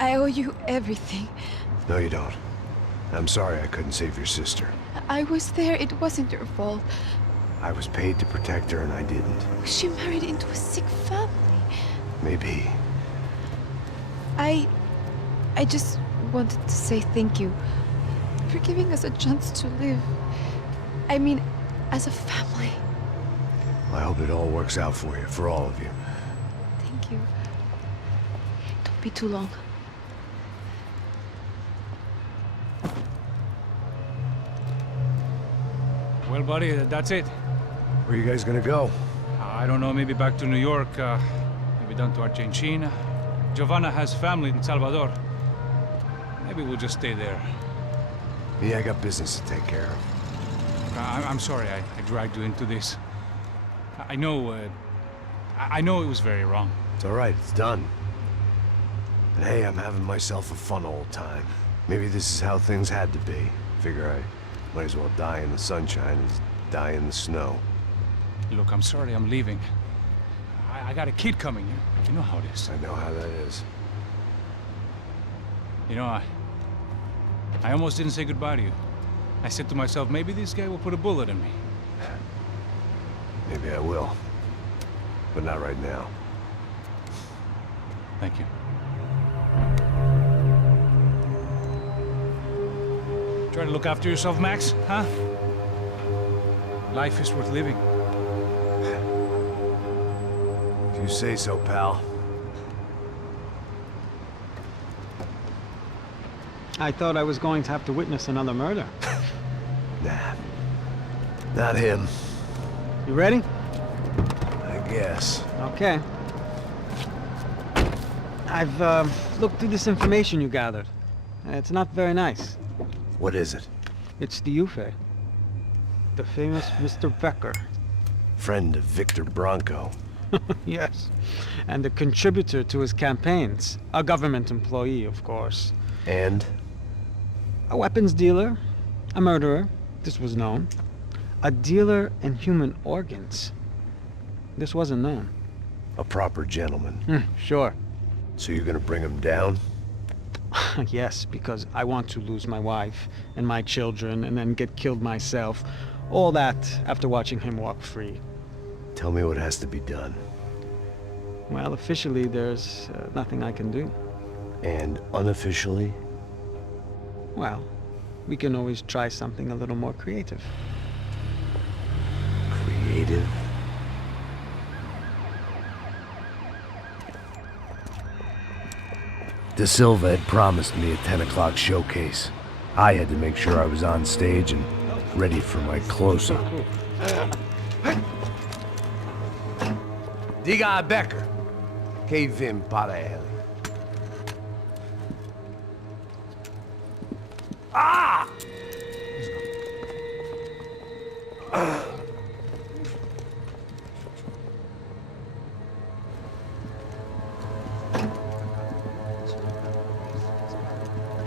I owe you everything. No, you don't. I'm sorry I couldn't save your sister. I was there. It wasn't your fault. I was paid to protect her and I didn't. She married into a sick family. Maybe. I just wanted to say thank you for giving us a chance to live. I mean, as a family. I hope it all works out for you, for all of you. Thank you. Don't be too long. Well, buddy, that's it. Where are you guys gonna go? I don't know, maybe back to New York, maybe down to Argentina. Giovanna has family in Salvador. Maybe we'll just stay there. Me, I got business to take care of. I'm sorry I dragged you into this. I know it was very wrong. It's all right, it's done. And hey, I'm having myself a fun old time. Maybe this is how things had to be. Figure I might as well die in the sunshine as die in the snow. Look, I'm sorry I'm leaving. I got a kid coming. You know how it is. I know how that is. You know, I almost didn't say goodbye to you. I said to myself, maybe this guy will put a bullet in me. Maybe I will. But not right now. Thank you. Try to look after yourself, Max, huh? Life is worth living. If you say so, pal. I thought I was going to have to witness another murder. Nah. Not him. You ready? I guess. Okay. I've looked through this information you gathered. It's not very nice. What is it? It's the Ufe. The famous Mr. Becker. Friend of Victor Bronco. Yes. And a contributor to his campaigns. A government employee, of course. And? A weapons dealer. A murderer. This was known. A dealer in human organs. This wasn't known. A proper gentleman. Sure. So you're gonna bring him down? Yes, because I want to lose my wife and my children and then get killed myself. All that after watching him walk free. Tell me what has to be done. Well, officially there's nothing I can do. And unofficially? Well, we can always try something a little more creative. Creative? De Silva had promised me a 10 o'clock showcase. I had to make sure I was on stage and ready for my close-up. Diga a Becker. Que vim para ele. Ah!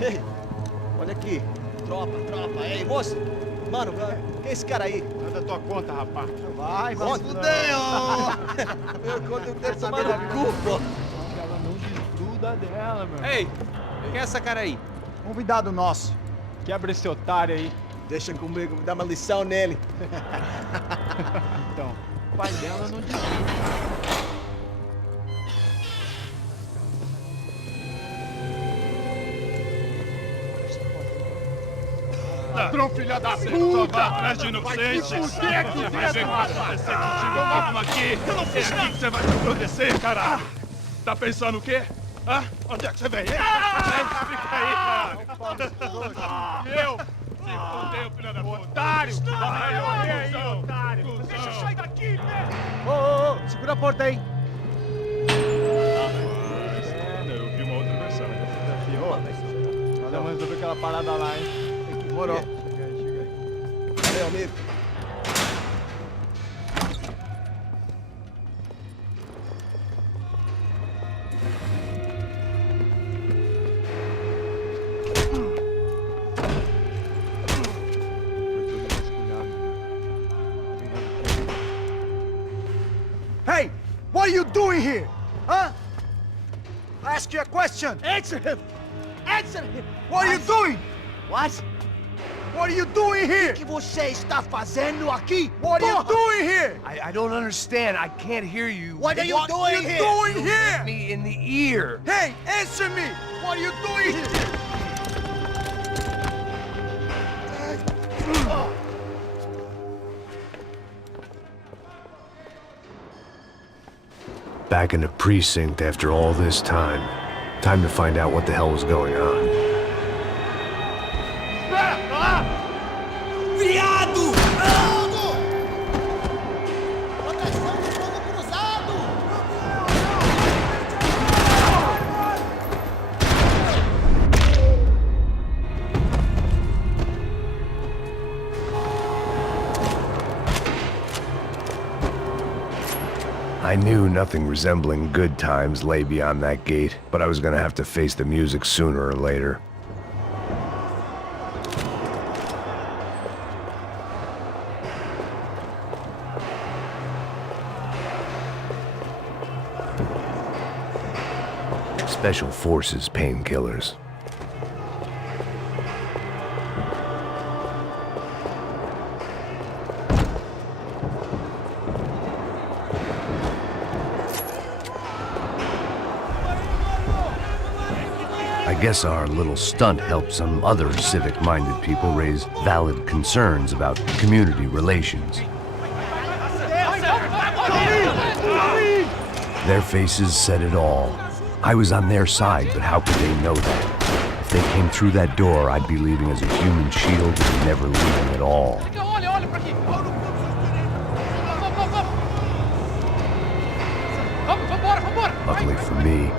Ei, olha aqui. Tropa. Ei, moço. Mano, quem é esse cara aí? Manda tua conta, rapaz. Vai se fuder, ó. Meu conta eu quero tomar no cu, pô. Ela não desgruda dela, meu. Ei, quem é essa cara aí? Convidado nosso. Quebra esse otário aí. Deixa comigo, me dá uma lição nele. Então, o pai dela não desgruda. Ladrão, filha da puta! Vai atrás de inocente! Vai ver o que vai acontecer contigo! Vamos aqui! Eu não fiz nada! Você vai acontecer, caralho! Tá pensando o quê? Hã? Onde é que você vem? Fica aí, caralho! Eu? Se fudeu, filha da puta! Otário! Vai, aí, otário! Deixa eu sair daqui, velho! Ô, segura a porta aí. Eu vi uma outra versão. Vamos resolver aquela parada lá, hein? Morou. Chega aí. Valeu, amigo. Hey! doing here? Huh? I ask you a question. Answer him! Answer him! What are you doing? What? What are you doing here? O que você está fazendo aqui? What are you doing here? I don't understand. I can't hear you. What are you doing here? You hit me in the ear. Hey, answer me! What are you doing here? Back in the precinct after all this time. Time to find out what the hell was going on. Viado! Proteção do fogo cruzado! I knew nothing resembling good times lay beyond that gate, but I was gonna have to face the music sooner or later. Special Forces painkillers. I guess our little stunt helped some other civic-minded people raise valid concerns about community relations. Their faces said it all. I was on their side, but how could they know that? If they came through that door, I'd be leaving as a human shield and never leaving at all. Luckily for me,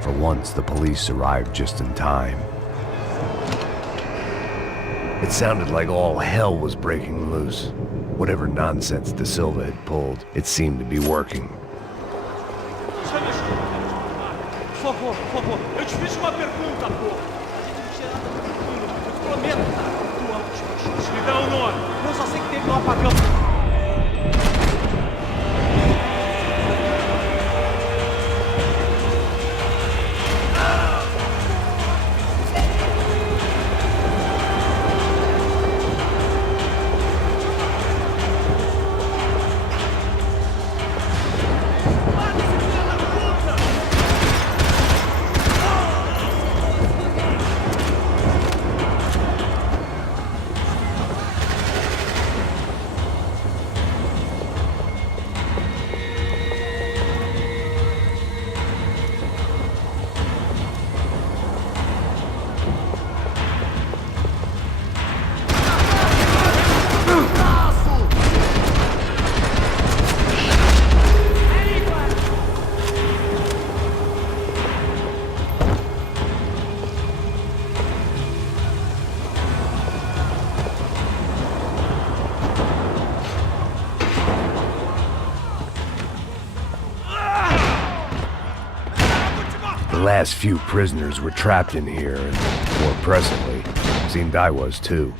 for once the police arrived just in time. It sounded like all hell was breaking loose. Whatever nonsense De Silva had pulled, it seemed to be working. Por favor, eu te fiz uma pergunta, pô. A gente não cheira nada no futuro, eu prometo, tá? Me dá o nome. Eu só sei que teve um apagão. The last few prisoners were trapped in here, and more presently, seemed I was too.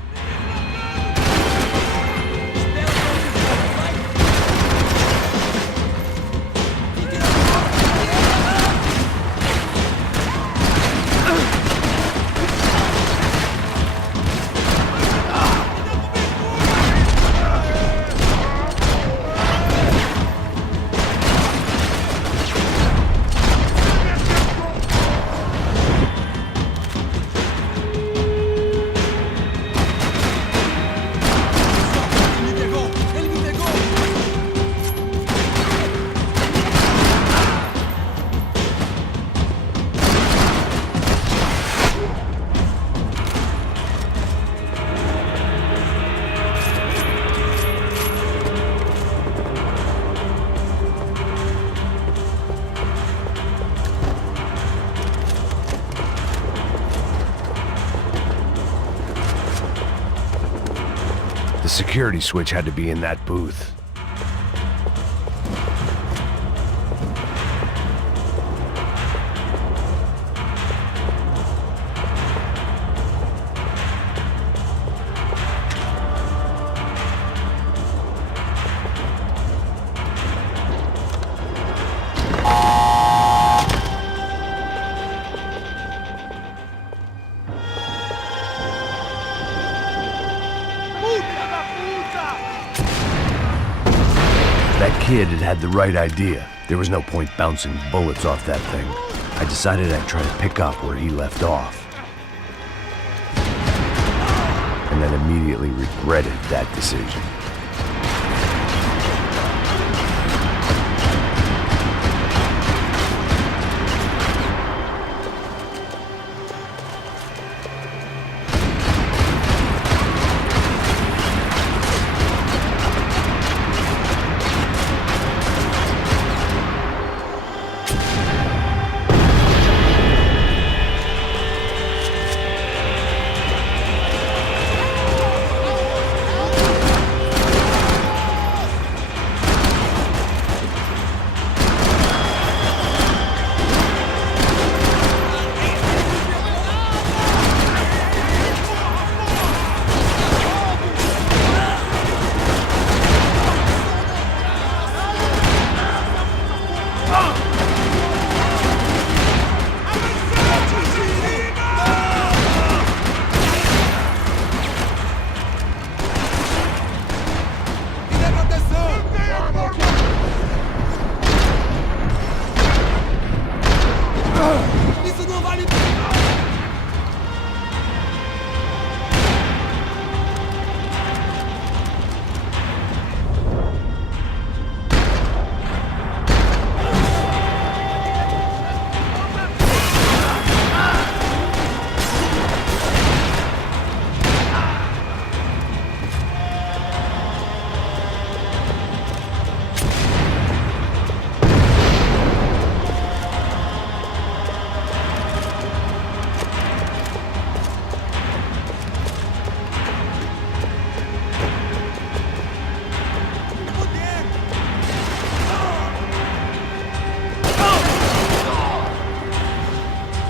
The security switch had to be in that booth. kid had had the right idea. There was no point bouncing bullets off that thing. I decided I'd try to pick up where he left off. And then immediately regretted that decision.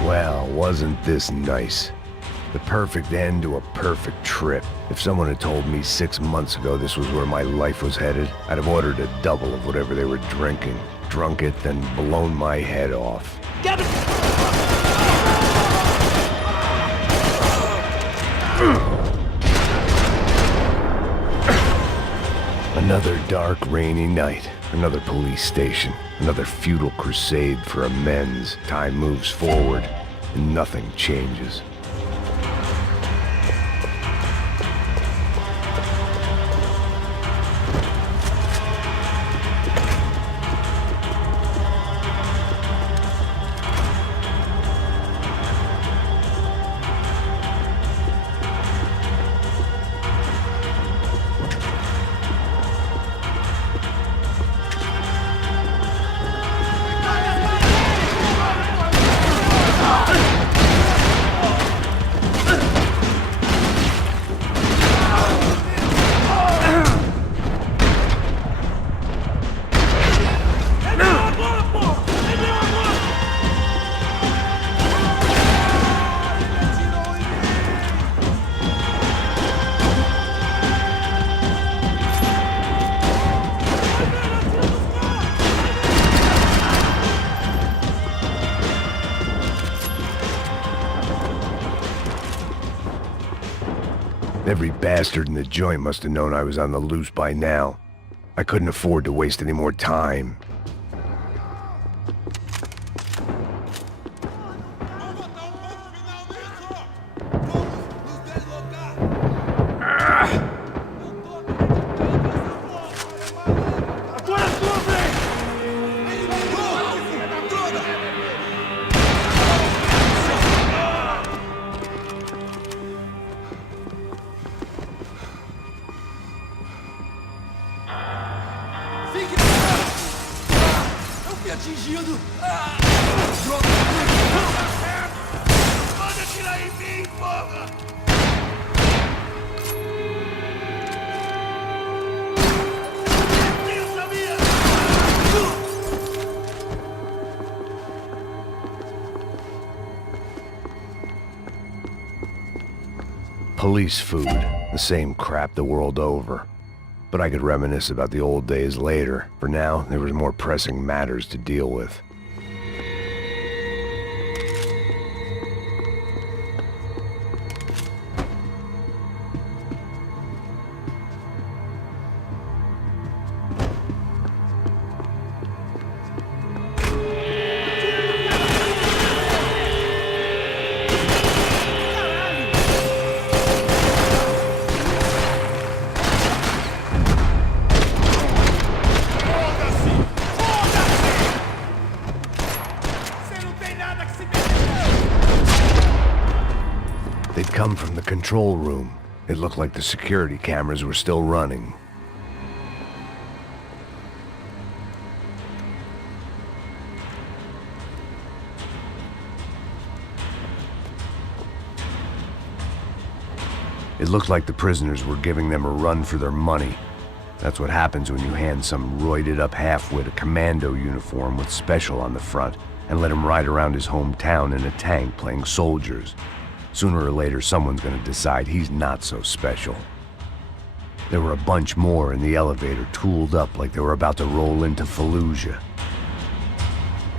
Well, wasn't this nice? The perfect end to a perfect trip. If someone had told me 6 months ago this was where my life was headed, I'd have ordered a double of whatever they were drinking, drunk it, then blown my head off. Another dark, rainy night. Another police station. Another futile crusade for amends. Time moves forward, and nothing changes. Every bastard in the joint must have known I was on the loose by now. I couldn't afford to waste any more time. Atingido! Droga! Manda atirar em mim, porra! Eu sabia! Police food. The same crap the world over. But I could reminisce about the old days later. For now, there was more pressing matters to deal with. They'd come from the control room. It looked like the security cameras were still running. It looked like the prisoners were giving them a run for their money. That's what happens when you hand some roided-up halfwit a commando uniform with special on the front and let him ride around his hometown in a tank playing soldiers. Sooner or later, someone's gonna decide he's not so special. There were a bunch more in the elevator, tooled up like they were about to roll into Fallujah.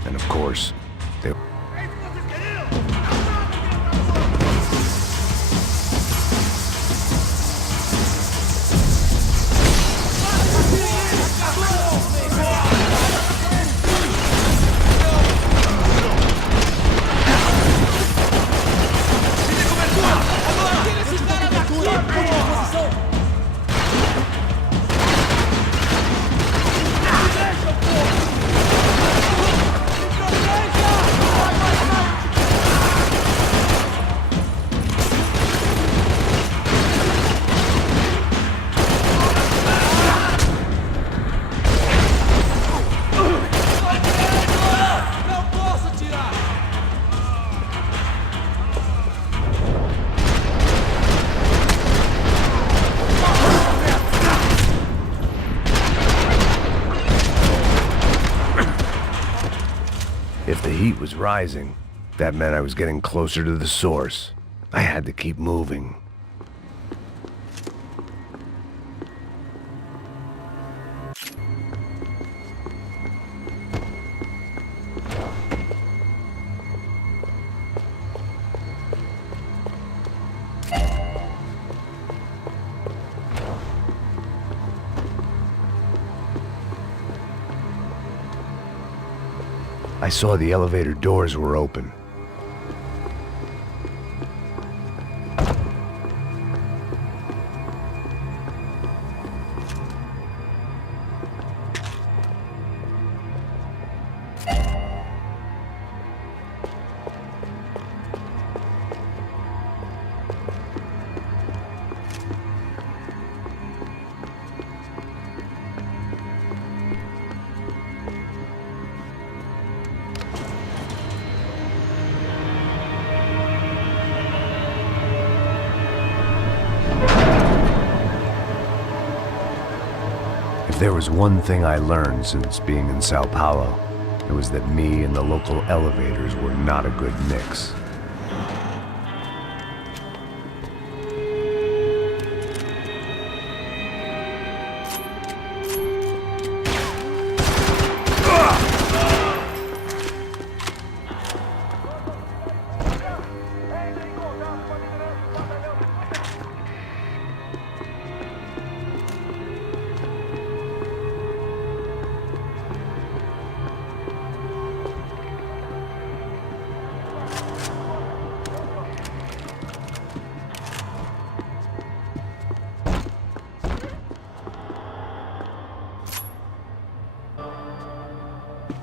And of course, they... If the heat was rising, that meant I was getting closer to the source. I had to keep moving. I saw the elevator doors were open. If there was one thing I learned since being in Sao Paulo, it was that me and the local elevators were not a good mix.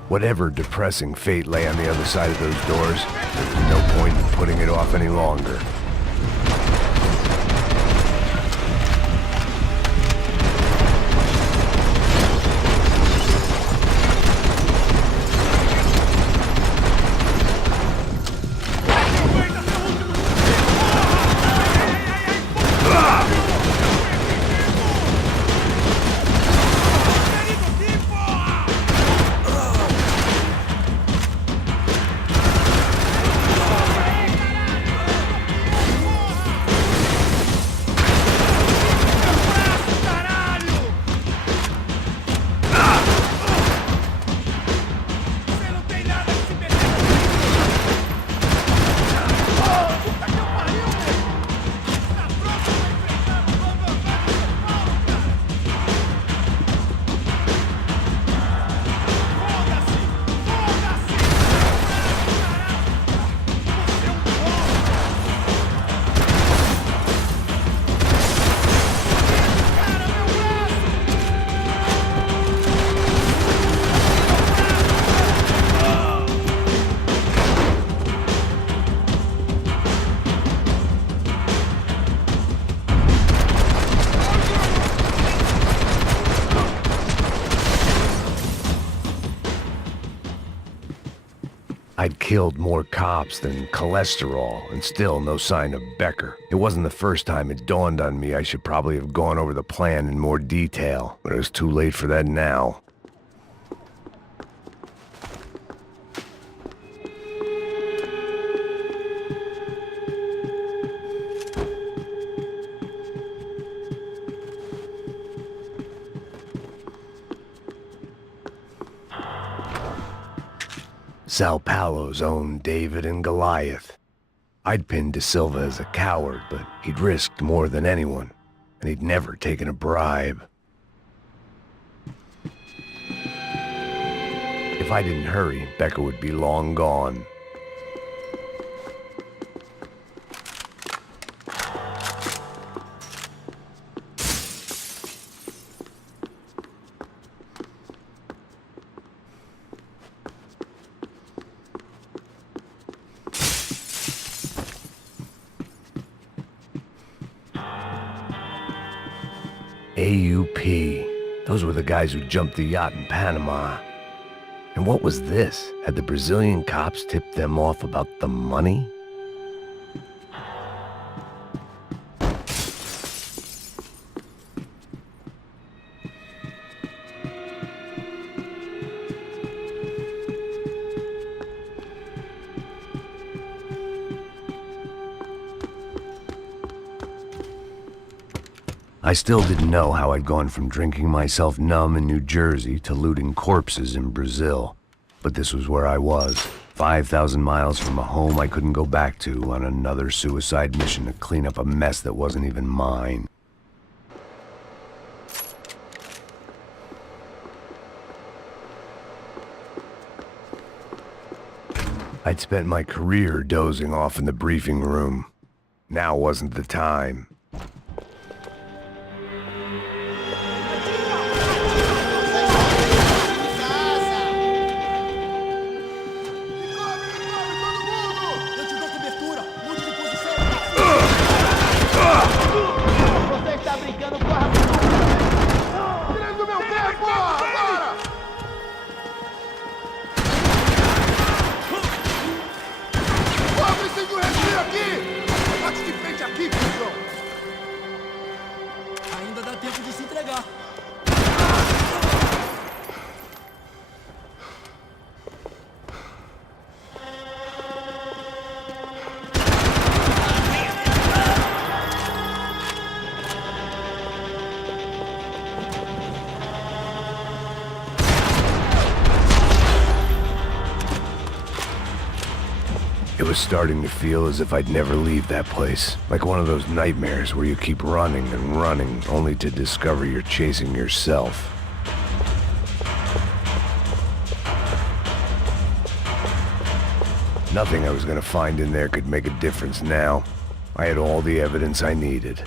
Whatever depressing fate lay on the other side of those doors, there was no point in putting it off any longer. killed more cops than cholesterol, and still no sign of Becker. It wasn't the first time it dawned on me I should probably have gone over the plan in more detail, but it was too late for that now. Sao Paulo's own David and Goliath. I'd pinned De Silva as a coward, but he'd risked more than anyone, and he'd never taken a bribe. If I didn't hurry, Becker would be long gone. AUP. Those were the guys who jumped the yacht in Panama. And what was this? Had the Brazilian cops tipped them off about the money? I still didn't know how I'd gone from drinking myself numb in New Jersey to looting corpses in Brazil. But this was where I was, 5,000 miles from a home I couldn't go back to, on another suicide mission to clean up a mess that wasn't even mine. I'd spent my career dozing off in the briefing room. Now wasn't the time. Ainda dá tempo de se entregar. It was starting to feel as if I'd never leave that place. Like one of those nightmares where you keep running and running, only to discover you're chasing yourself. Nothing I was gonna find in there could make a difference now. I had all the evidence I needed.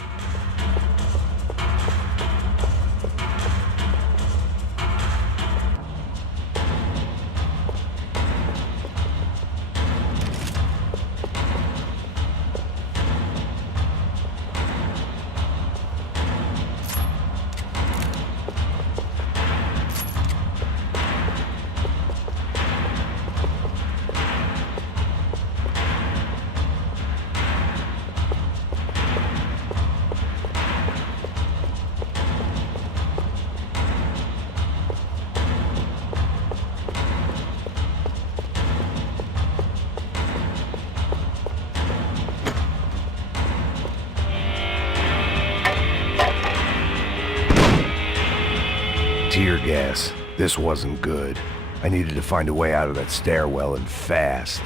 Tear gas. This wasn't good. I needed to find a way out of that stairwell, and fast.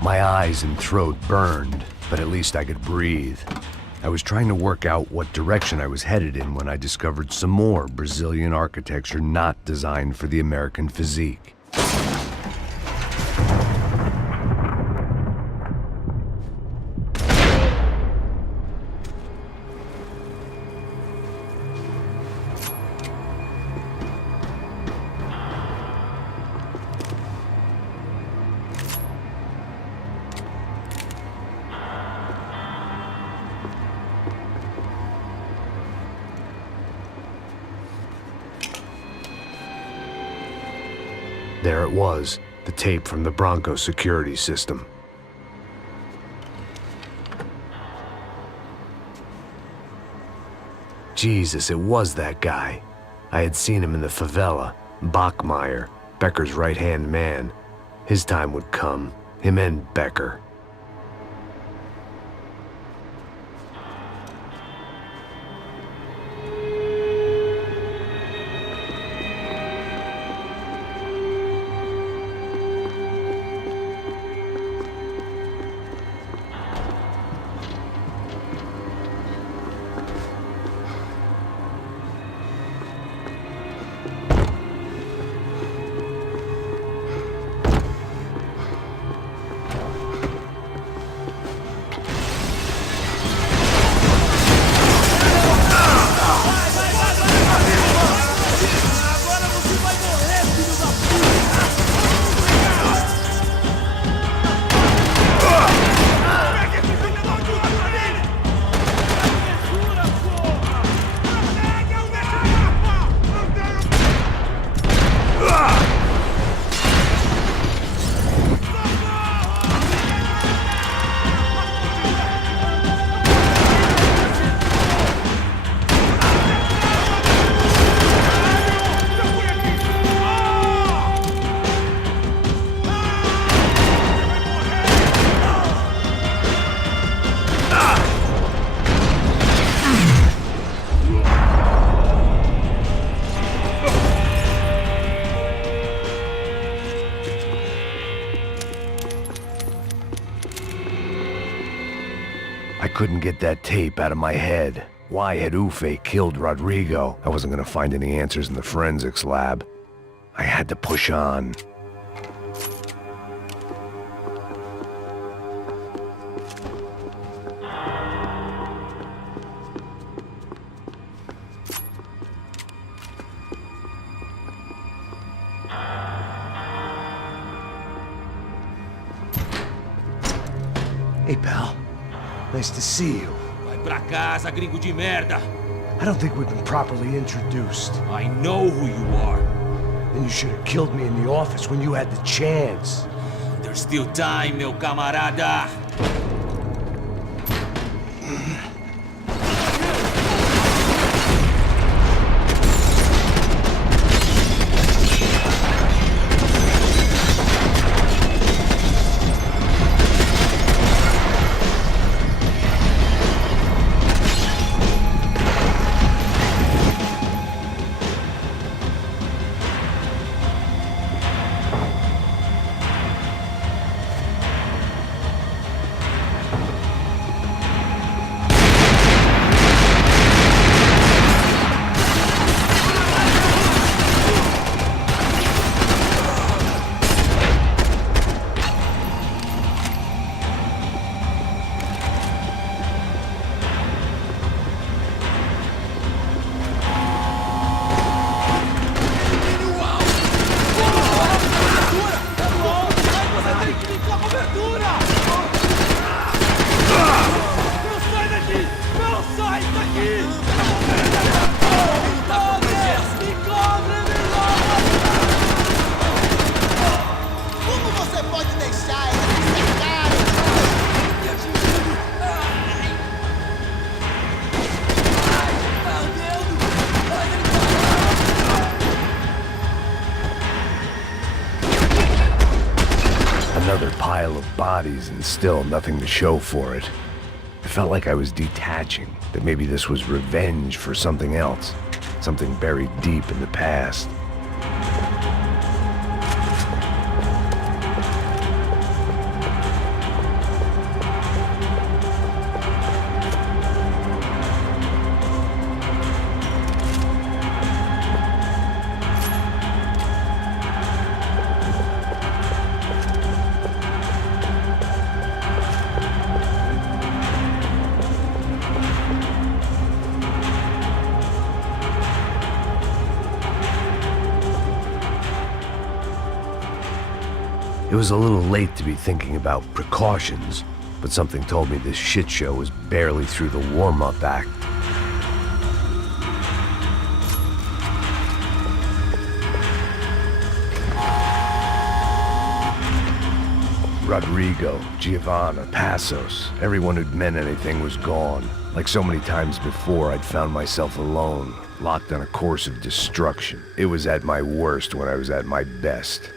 My eyes and throat burned, but at least I could breathe. I was trying to work out what direction I was headed in when I discovered some more Brazilian architecture not designed for the American physique. There it was, the tape from the Bronco security system. Jesus, it was that guy. I had seen him in the favela. Bachmeyer, Becker's right-hand man. His time would come. Him and Becker. I couldn't get that tape out of my head. Why had Ufe killed Rodrigo? I wasn't gonna find any answers in the forensics lab. I had to push on. Hey, pal. Nice to see you. Vai pra casa, gringo de merda! I don't think we've been properly introduced. I know who you are. And you should have killed me in the office when you had the chance. There's still time, meu camarada! Another pile of bodies and still nothing to show for it. I felt like I was detaching, that maybe this was revenge for something else, something buried deep in the past. It was a little late to be thinking about precautions, but something told me this shit show was barely through the warm-up act. Rodrigo, Giovanna, Passos, everyone who'd meant anything was gone. Like so many times before, I'd found myself alone, locked on a course of destruction. It was at my worst when I was at my best.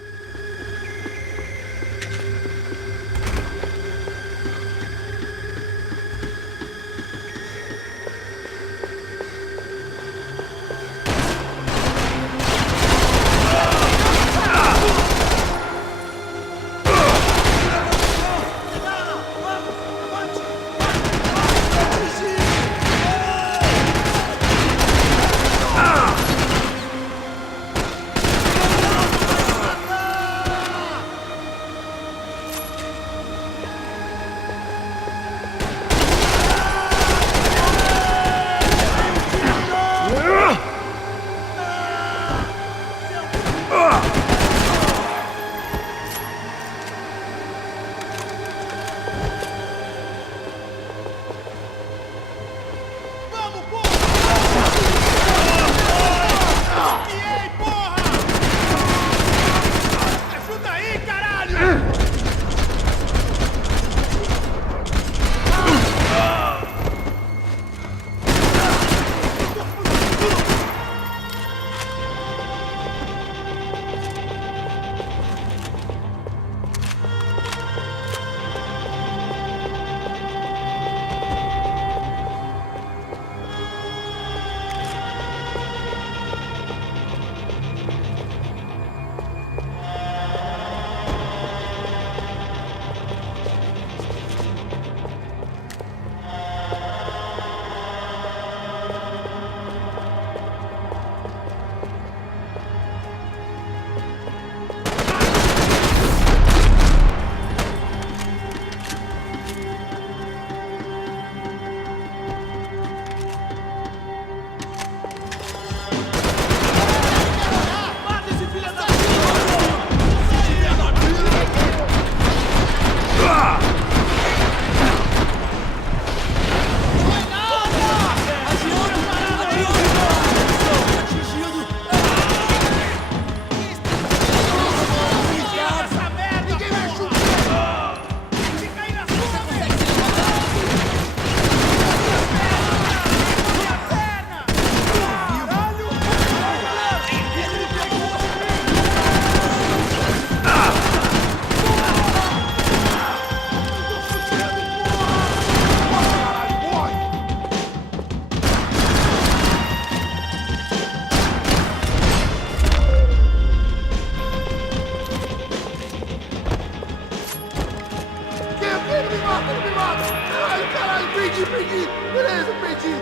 Perdi! Beleza, perdi!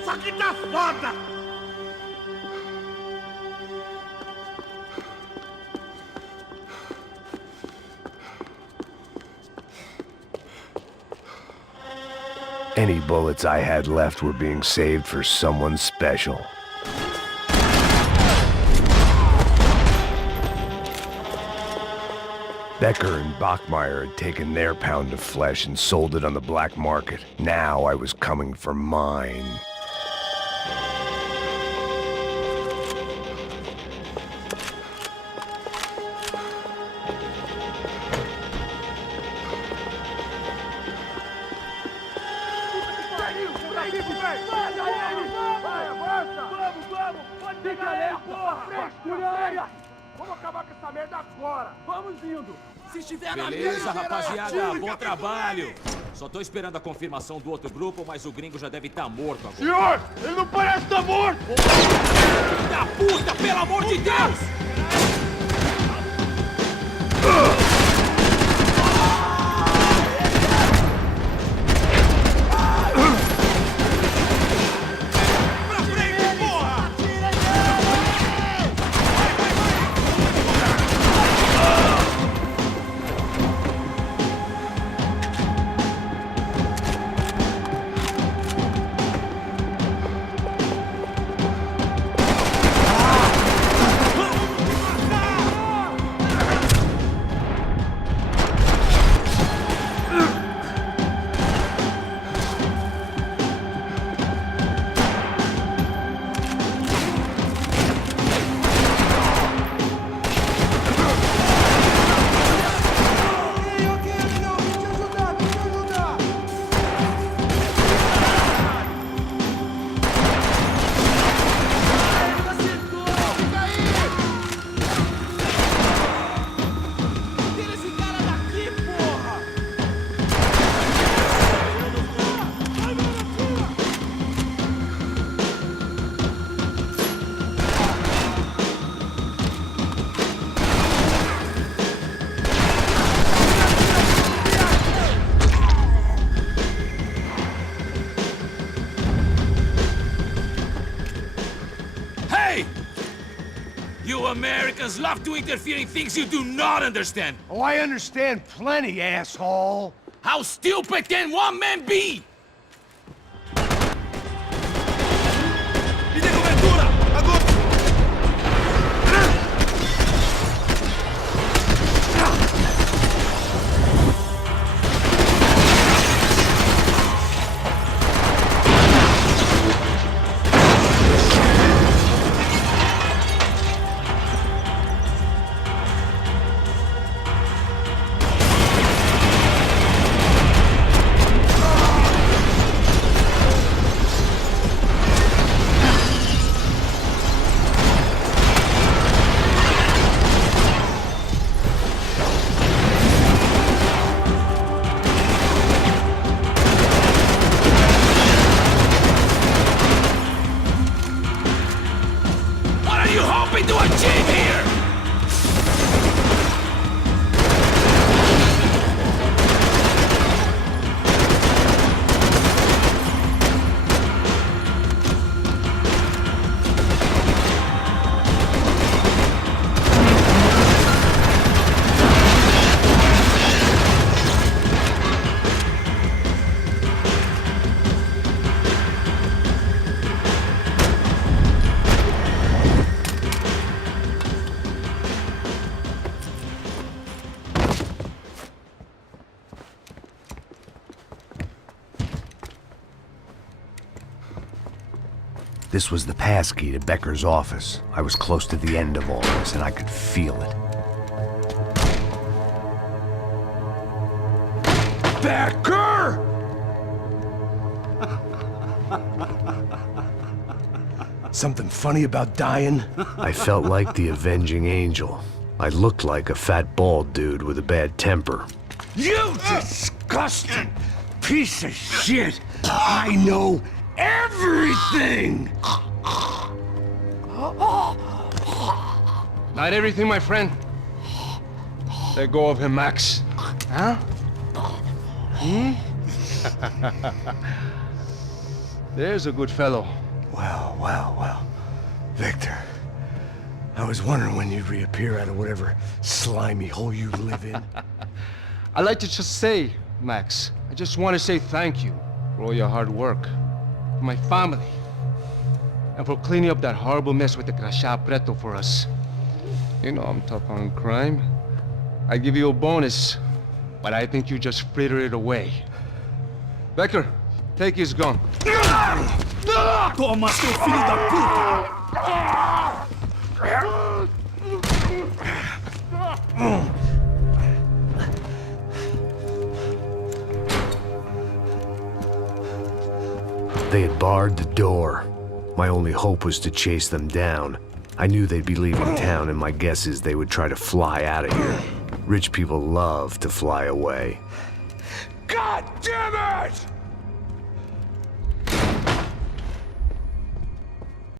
Isso aqui tá foda! Any bullets I had left were being saved for someone special. Becker and Bachmeyer had taken their pound of flesh and sold it on the black market. Now I was coming for mine. Beleza, rapaziada, bom trabalho. Só tô esperando a confirmação do outro grupo, mas o gringo já deve estar morto agora. Senhor, ele não parece estar morto! Filho da puta, pelo amor de Deus! You Americans love to interfere in things you do not understand. Oh, I understand plenty, asshole. How stupid can one man be? Mi dê cobertura! Agora! What are you hoping to achieve here? This was the passkey to Becker's office. I was close to the end of all this, and I could feel it. Becker! Something funny about dying? I felt like the avenging angel. I looked like a fat bald dude with a bad temper. You disgusting piece of shit! I know everything! Not everything, my friend. Let go of him, Max. Huh? There's a good fellow. Well. Victor, I was wondering when you'd reappear out of whatever slimy hole you live in. I'd like to just say, Max, I just want to say thank you for all your hard work, for my family, and for cleaning up that horrible mess with the Crachá Preto for us. You know I'm tough on crime. I give you a bonus, but I think you just frittered it away. Becker, take his gun. Toma, seu filho da puta! They had barred the door. My only hope was to chase them down. I knew they'd be leaving town, and my guess is they would try to fly out of here. Rich people love to fly away. God damn it!